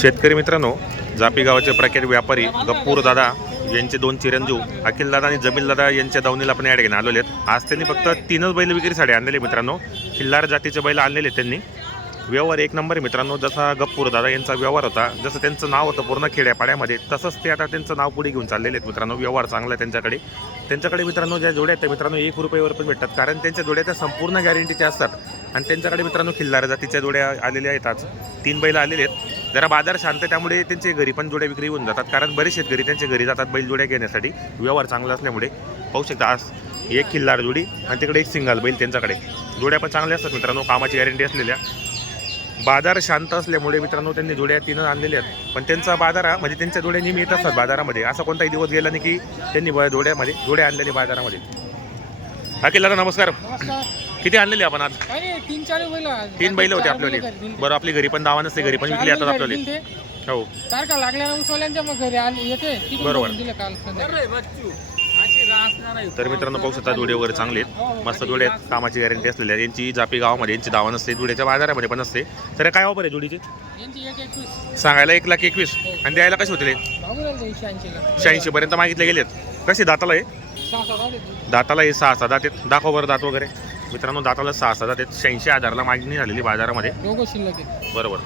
शेतकरी मित्रांनो जापी गावाचे प्रख्यात व्यापारी गप्पूर दादा यांचे दोन चिरंजीव अखिल दादा आणि जमील दादा यांच्या दावणीला आपण ॲड घेऊन आलेले आहेत. आज त्यांनी फक्त तीनच बैल विक्रीसाठी आणलेले मित्रांनो. खिल्लार जातीचे बैल आणलेले आहेत त्यांनी. व्यवहार एक नंबर मित्रांनो जसा गप्पूर दादा यांचा व्यवहार होता जसं त्यांचं नाव होतं पूर्ण खेड्यापाड्यामध्ये तसंच ते आता त्यांचं नाव पुढे घेऊन चाललेले आहेत मित्रांनो. व्यवहार चांगला आहे त्यांच्याकडे. त्यांच्याकडे मित्रांनो ज्या जोड्या आहेत त्या मित्रांनो एक रुपयावर पण भेटतात. कारण त्यांच्या जोड्या त्या संपूर्ण गॅरंटीच्या असतात. आणि त्यांच्याकडे मित्रांनो खिल्लार जातीच्या जोड्या आलेल्या आहेत आज. तीन बैल आलेले आहेत. जरा बाजार शांत त्यामुळे त्यांचे घरी पण जोड्या विक्री होऊन जातात. कारण बरेच शेतकरी त्यांच्या घरी जातात बैल जोड्या घेण्यासाठी. व्यवहार चांगला असल्यामुळे पाहू शकता आज एक खिल्लार जोडी आणि तिकडे एक सिंगल बैल त्यांच्याकडे. जोड्या पण चांगल्या असतात मित्रांनो कामाची गॅरंटी असलेल्या. बाजार शांत असल्यामुळे मित्रांनो त्यांनी जोड्या तीन आणलेल्या आहेत. पण त्यांचा बाजारा म्हणजे त्यांच्या जोड्या नेहमी येत असतात बाजारामध्ये. असा कोणताही दिवस गेला नाही की त्यांनी जोड्यामध्ये जोड्या आणलेले बाजारामध्ये. हा दादा नमस्कार. किती आणलेले आपण आज? अरे तीन चार बैल तीन बैल होते आपल्याला बरं आपली घरी पण दावा नसते घरी पण विकली जातात आपल्याला हो. तारखा लागल्या उसवाल्यांच्या मग घरी आले. येते. तिकडून बरोबर. बघून दिलं काल संध्याकाळी. तर मित्रांनो पाहू शकता जोडे वगैरे चांगले आहेत. मस्त जोडे आहेत. कामाची गॅरंटी असलेल्या आहेत. यांची जापी गावामध्ये यांची दावा नसते जोड्याच्या बाजारामध्ये पण असते. तर काय ऑफर आहे जोडीची यांची एक एकवीस. सांगायला एक लाख एकवीस. आणि द्यायला कसे होते एकशे ऐंशीला. शहाऐंशी पर्यंत मागितले गेलेत. कसे दाताला आहे सहा सात आले ते. दाताला हे सहा सहा दात आहेत. दाखव बरं दात वगैरे. मित्रांनो दाताला सहा सहा आहेत शहाऐंशी हजारला मागणी झालेली बाजारामध्ये. दोघं शिल्लक आहेत. बरोबर.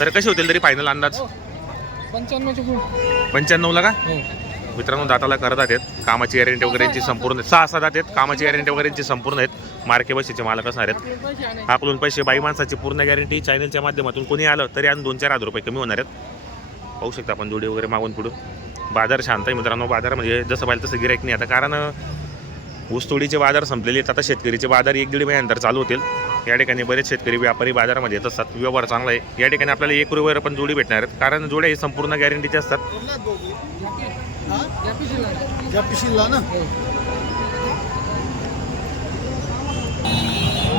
तर कसे होतील तरी फायनल अंदाज? हो. पंच्याण्णवचे पंच्याण्णवला का? हो. मित्रांनो दाताला करतात आहेत. कामाची गॅरंटी वगैरे यांची संपूर्ण सहा सहा दात आहेत. कामाची गॅरंटी वगैरे यांची संपूर्ण आहेत. मार्के बशीचे मालक असणार आहेत. आपलून पैसे बाई माणसाची पूर्ण गॅरंटी चॅनलच्या माध्यमातून कोणी आलं तरी आणि दोन चार हजार रुपये कमी होणार आहेत. पाहू शकता आपण जोडी वगैरे मागून पुढं. बाजार शांत आहे मित्रांनो. बाजार म्हणजे जसं पाहिजे तसं गिरायक नाही. आता कारण ऊसतोडीचे बाजार संपलेले आहेत. आता शेतकरीचे बाजार एक दीड महिन्यानंतर चालू होतील. या ठिकाणी बरेच शेतकरी व्यापारी बाजारामध्ये येत असतात. व्यवहार चांगला आहे. या ठिकाणी आपल्याला एक रुपयावर पण जोडी भेटणार आहेत. कारण जोड्या हे संपूर्ण गॅरंटीचे असतात.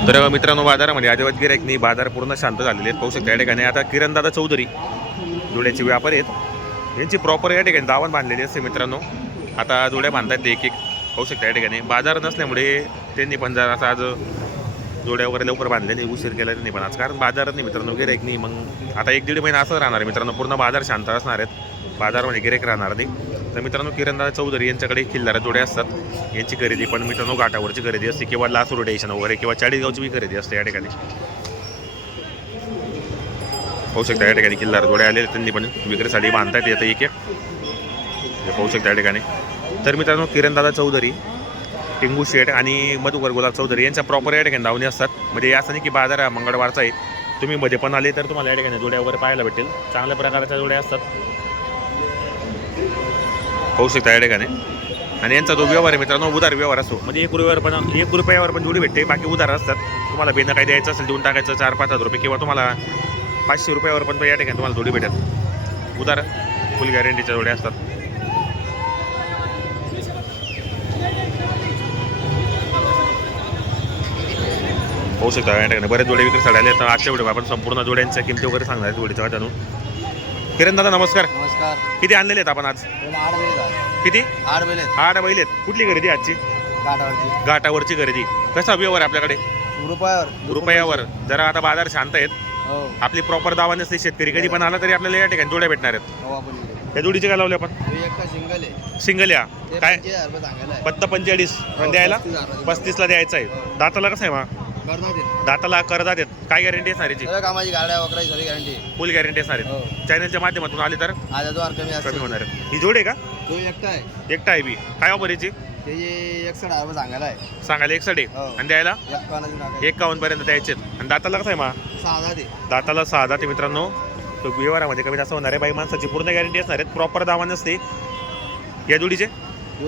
तर मित्रांनो बाजारामध्ये आदिवासी गिरायकनी बाजार पूर्ण शांत झालेले आहेत. पाहू शकता या ठिकाणी आता किरणदादा चौधरी जोड्याचे व्यापारी आहेत. यांची प्रॉपर या ठिकाणी दावण बांधलेली असते मित्रांनो. आता जोड्या बांधतात एक एक. होऊ शकतं या ठिकाणी. बाजार नसल्यामुळे त्यांनी पण जरा असं आज जोड्या वगैरे लवकर बांधलेले उशीर केला त्यांनी पण आज. कारण बाजारात नाही मित्रांनो गिरेक नाही. मग आता एक दीड महिना असं राहणार आहे मित्रांनो. पूर्ण बाजार शांत असणार आहेत. बाजारमध्ये म्हणजे गिरेक राहणार नाही. तर मित्रांनो किरणदा चौधरी यांच्याकडे खिल्लार जोड्या असतात. यांची खरेदी पण मित्रांनो घाटावरची खरेदी असते किंवा लासूर रोटेशन वगैरे किंवा चाळीसगावची बी खरेदी असते या ठिकाणी. होऊ शकता या ठिकाणी किल्लार जोड्या आले त्यांनी पण विक्रीसाठी बांधतायत येतं एक एक. पाहू शकता या ठिकाणी. तर मित्रांनो किरणदादा चौधरी टिंगू शेठ आणि मधुकर गुलाब चौधरी यांच्या प्रॉपर या ठिकाणी धावणी असतात. म्हणजे या असं नाही की बाजार हा मंगळवारचा आहे. तुम्ही मध्ये पण आले तर तुम्हाला या ठिकाणी जोड्या वगैरे पाहायला भेटेल. चांगल्या प्रकारच्या जोड्या असतात. होऊ शकता या ठिकाणी आणि यांचा जो व्यवहार आहे मित्रांनो उधार व्यवहार असतो. म्हणजे एक रुपयावर पण एक रुपयावर पण जोडी भेटते. बाकी उधार असतात. तुम्हाला बेनं काही द्यायचं असेल देऊन टाकायचं चार पाच हजार रुपये किंवा तुम्हाला पाचशे रुपयावर पण या ठिकाणी तुम्हाला जोडी भेटेल. उधार फुल गॅरंटीच्या जोड्या असतात. होऊ शकता या ठिकाणी. बरेच जोडे विक्री आले तर आजच्या व्हिडिओ आपण संपूर्ण जोड्यांच्या किमती वगैरे सांगणार आहेत जोडीच्या वाट्यानं किरण दादा नमस्कार. नमस्कार. किती आणलेले आहेत आपण आज. किती? आठ बैल आहेत. आठ बैल आहेत. कुठली खरेदी आजची? गाठावरची घाटावरची खरेदी. कसा व्यवहार आहे आपल्याकडे? रुपयावर. रुपयावर. जरा आता बाजार शांत आहेत. हो. आपली प्रॉपर दावा नसते शेतकरी. कधी पण आला तरी आपल्याला या ठिकाणी जोड्या भेटणार आहेत. हो. त्या जोडीचे काय लावले आपण? हे सिंगल आहे. सिंगल या. काय. पत्ता पंचेचाळीस. आणि द्यायला. पस्तीसला द्यायचं आहे. दाताला कसं आहे मग. दाताला करदात आहेत काय गॅरंटी असणार याची सगळ्या कामाची गाड्या वगैरे सगळी गॅरंटी फुल गॅरंटी असणार हो. आहेत चॅनलच्या माध्यमातून आले तर? आज कमी असते होणार आहेत ही जोड आहे का? तो एकटा आहे. एकटा आहे बी. काय ऑफर याची? त्याची एकसठ हजार रुपये सांगायला आहे. सांगायला एक आहे. हो. आणि द्यायला? एकावन्न टाकायचं. एकावन्न पर्यंत द्यायचे. आणि दाताला कसं आहे मग सहा हजार दाताला सहा दाते मित्रांनो. तो व्यवहारामध्ये कमी जास्त होणार आहे. बाई माणसाची पूर्ण गॅरंटी असणार आहेत प्रॉपर दावा नसते. या जोडीचे?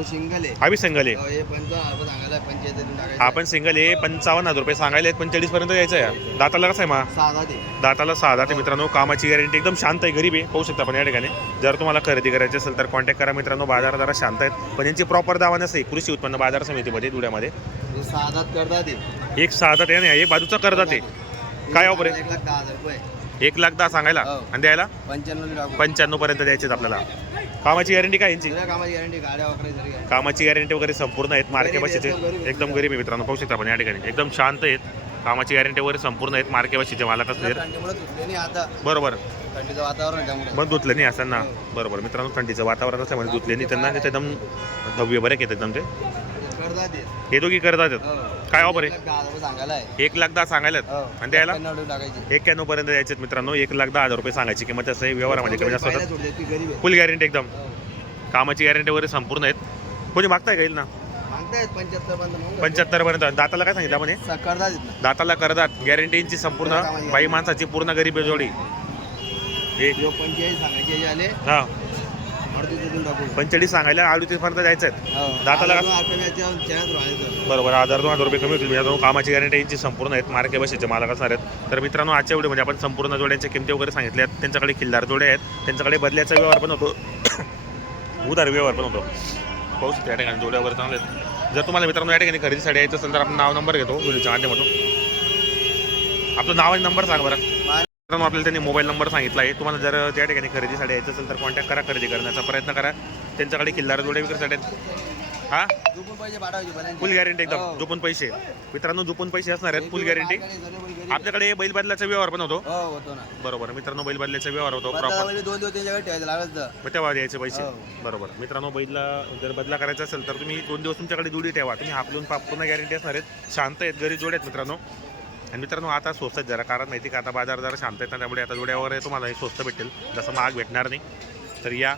सिंगल आहे. हा बी सिंगल आहे. हो, हे पंचावन्न हजार रुपये सांगायला आहे पंचायत टाकायचं हा पण सिंगल आहे. पंचावन्न हजार रुपये सांगायला आहेत पंचेचाळीस पर्यंत यायचं आहे. दाताला कसं आहे ते. दाताला सहा दाते मित्रांनो कामाची गॅरंटी एकदम शांत आहे. गरीब आहे. पाहू शकता आपण या ठिकाणी. जर तुम्हाला खरेदी करायची असेल तर कॉन्टॅक्ट करा मित्रांनो. बाजार जरा शांत आहेत. पण यांची प्रॉपर दावा नसते. कृषी उत्पन्न बाजार समितीमध्ये धुळ्यामध्ये. ते एक सहा दाते एक बाजूचा करदात आहे काय ऑफर आहे? एक लाख दहा सांगायला. हो. आणि द्यायला? पंच्याण्णव पर्यंत द्यायचे आपल्याला. कामाची गॅरंटी काय यांची? सगळ्या कामाची गॅरंटी गाड्या वगैरे कामाची गॅरंटी वगैरे संपूर्ण आहेत मार्के गरीब बसेचे एकदम गरीब. एकदम गरीब आहे मित्रांनो पाहू शकता आपण या ठिकाणी. एकदम शांत आहेत. कामाची गॅरंटी वगैरे संपूर्ण आहेत मार्के थंडीमुळे धुतले नाही आता. बरोबर. थंडीचं वातावरण आहे त्यामुळे. मग धुतले नाही असताना बरोबर. मित्रांनो थंडीचं वातावरण असल्यामुळे धुतले नाही. त्यांना आणि ते एकदम भव्य बरे येतात एकदम ते. ते. हे दोघी करतात हो. काय ऑफर आहे एक दहा रुपये सांगायला आहे. एक लाख दहा सांगायला हो. आणि द्यायला रुपये टाकायची. एक्क्याण्णव पर्यंत द्यायचे मित्रांनो. एक लाख दहा हजार रुपये सांगायची किंमत असं आहे. व्यवहारामध्ये कमी जास्त होतात. सोडली, ती गरीब आहे. फुल गॅरंटी एकदम. हो. कामाची गॅरंटी वगैरे संपूर्ण आहेत. कोणी मागताय का येईल ना? मागतायत पंच्याहत्तर पर्यंत पंच्याहत्तर पर्यंत. दाताला काय सांगितलं म्हणे ना दाताला करतात. गॅरंटीची संपूर्ण बाई माणसाची पूर्ण गरीब जोडी. एक जो पंचेचाळीस सांगायचे जे आले हा. पंचेचाळीस सांगायला अडतीस पर्यंत जायचं आहे हो. दाताला बरोबर हजार दोन हजार रुपये कमी होतील. मित्रांनो कामाची गॅरंटी यांची संपूर्ण आहेत. मार्के बसेचे मालक असणार आहेत. तर मित्रांनो आजच्या व्हिडिओमध्ये आपण संपूर्ण जोड्यांच्या किमती वगैरे सांगितल्या आहेत. त्यांच्याकडे खिल्लार जोडे आहेत. त्यांच्याकडे बदल्याचा व्यवहार पण होतो. उधार व्यवहार पण होतो. पाहू शकतो या ठिकाणी. जोड्या वगैरे चांगले आहेत. जर तुम्हाला मित्रांनो या ठिकाणी खरेदीसाठी यायचं असेल तर आपण नाव नंबर घेतो. व्हिडिओच्या माध्यमातून आपलं नाव आणि नंबर सांग बरं. मित्रांनो आपल्याला त्यांनी मोबाईल नंबर सांगितला आहे. तुम्हाला जर त्या ठिकाणी खरेदीसाठी यायचं असेल तर कॉन्टॅक्ट करा खरेदी करण्याचा प्रयत्न करा. त्यांच्याकडे किल्लार जोड्या विक्रीसाठी हा. फुल गॅरंटी एकदम. हो. झोपून पैसे. मित्रांनो झोपून पैसे असणार आहेत. फुल एक गॅरंटी. आपल्याकडे बैल बदलाचा व्यवहार पण होतो. हो बरोबर. मित्रांनो बैल बदलाचा व्यवहार होतो. प्रॉपर तेव्हा द्यायचे पैसे. हो. बरोबर. मित्रांनो बैलला जर बदला करायचा असेल तर तुम्ही दोन दिवस तुमच्याकडे जुडी ठेवा. तुम्ही हापलून पाप पूर्ण गॅरंटी असणार आहेत. शांत आहेत गरीब जोड्या आहेत मित्रांनो. आणि मित्रांनो आता स्वस्त आहेत जरा. कारण माहिती का आता बाजार जरा शांत आहेत ना त्यामुळे आता जुड्यावर तुम्हाला हे स्वस्त भेटेल जसं महाग भेटणार नाही. तर या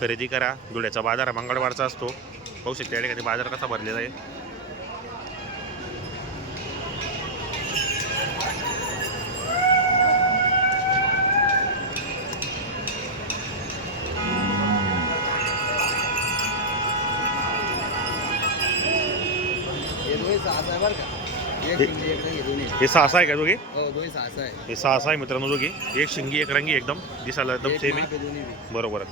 खरेदी करा. जुड्याचा बाजार हा मंगळवारचा असतो. पाहू शकते या ठिकाणी बाजार कसा भरलेला आहे. हे आहे बरं का? हे- सहासा आहे का दोघी? हो दोन्ही सहासं आहे. हे सहासा आहे मित्रांनो दोघी. एक शिंगी एक रंगी एकदम दिसायला एकदम एक सेम आहे. बरोबर.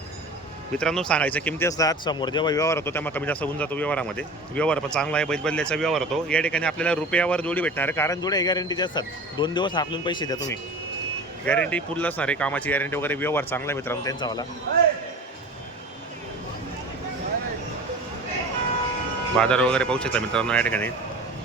मित्रांनो सांगायच्या किमती असतात. समोर जेव्हा व्यवहार होतो तेव्हा कमी जास्त होऊन जातो व्यवहारामध्ये. व्यवहार पण चांगला आहे बैल बदल्याचा व्यवहार होतो. या ठिकाणी आपल्याला रुपयावर जोडी भेटणार आहे. कारण जोड्या गॅरंटीचे असतात दोन दिवस हाकलून पैसे द्या तुम्ही. गॅरंटी पूर्ण असणार आहे. कामाची गॅरंटी वगैरे व्यवहार चांगला आहे मित्रांनो त्यांचावाला बाजार वगैरे पाहू शकता मित्रांनो या ठिकाणी.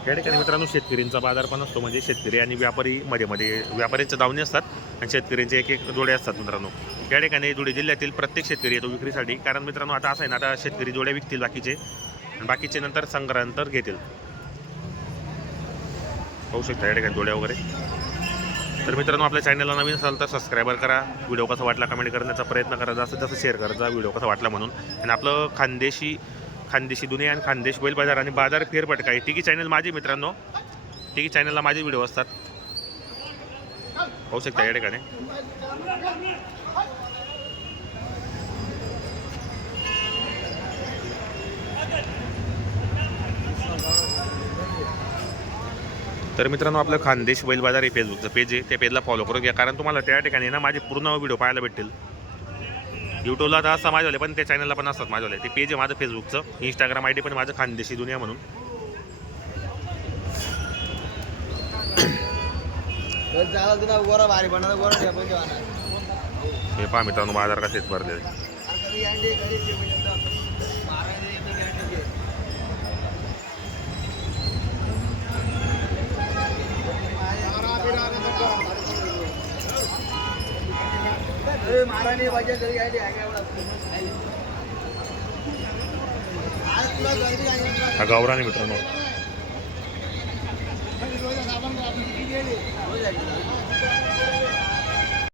या ठिकाणी मित्रांनो शेतकरींचा बाजार पण असतो. म्हणजे शेतकरी आणि व्यापारी मध्ये मध्ये व्यापाऱ्यांच्या दावणी असतात आणि शेतकऱ्यांचे एक एक जोडे असतात मित्रांनो. या ठिकाणी धुळे जिल्ह्यातील प्रत्येक शेतकरी येतो विक्रीसाठी. कारण मित्रांनो आता असं आहे ना आता शेतकरी जोड्या विकतील बाकीचे आणि बाकीचे नंतर संक्रांतर घेतील. पाहू शकता या ठिकाणी जोड्या वगैरे. तर मित्रांनो आपल्या चॅनलला नवीन असाल तर सबस्क्रायबर करा. व्हिडिओ कसा वाटला कमेंट करण्याचा प्रयत्न करा. जास्तीत जास्त शेअर करायचा व्हिडिओ कसा वाटला म्हणून. आणि आपलं खानदेशी खानदेशी दुनिया आणि खानदेश बैल बाजार आणि बाजार फेरपटका आहे तिघी चॅनल माझे मित्रांनो. तिघी चॅनलला माझे व्हिडिओ असतात. होऊ शकता या ठिकाणी. तर मित्रांनो आपलं खानदेश बैल बाजार हे फेसबुकचं पेज आहे. त्या पेजला फॉलो करून घ्या कारण तुम्हाला त्या ठिकाणी ना माझे पूर्ण व्हिडिओ पाहायला भेटतील. यूट्यूबला तर असं माझ्यावाले पण त्या चॅनलला पण असतात माझ्यावाले ते पेज आहे माझं फेसबुकचं इंस्टाग्राम आय डी पण माझं खानदेशी दुनिया म्हणून. हे पहा मित्रांनो बाजार कसे आहेत भरलेले हा गावराने मित्रांनो हो जायचं.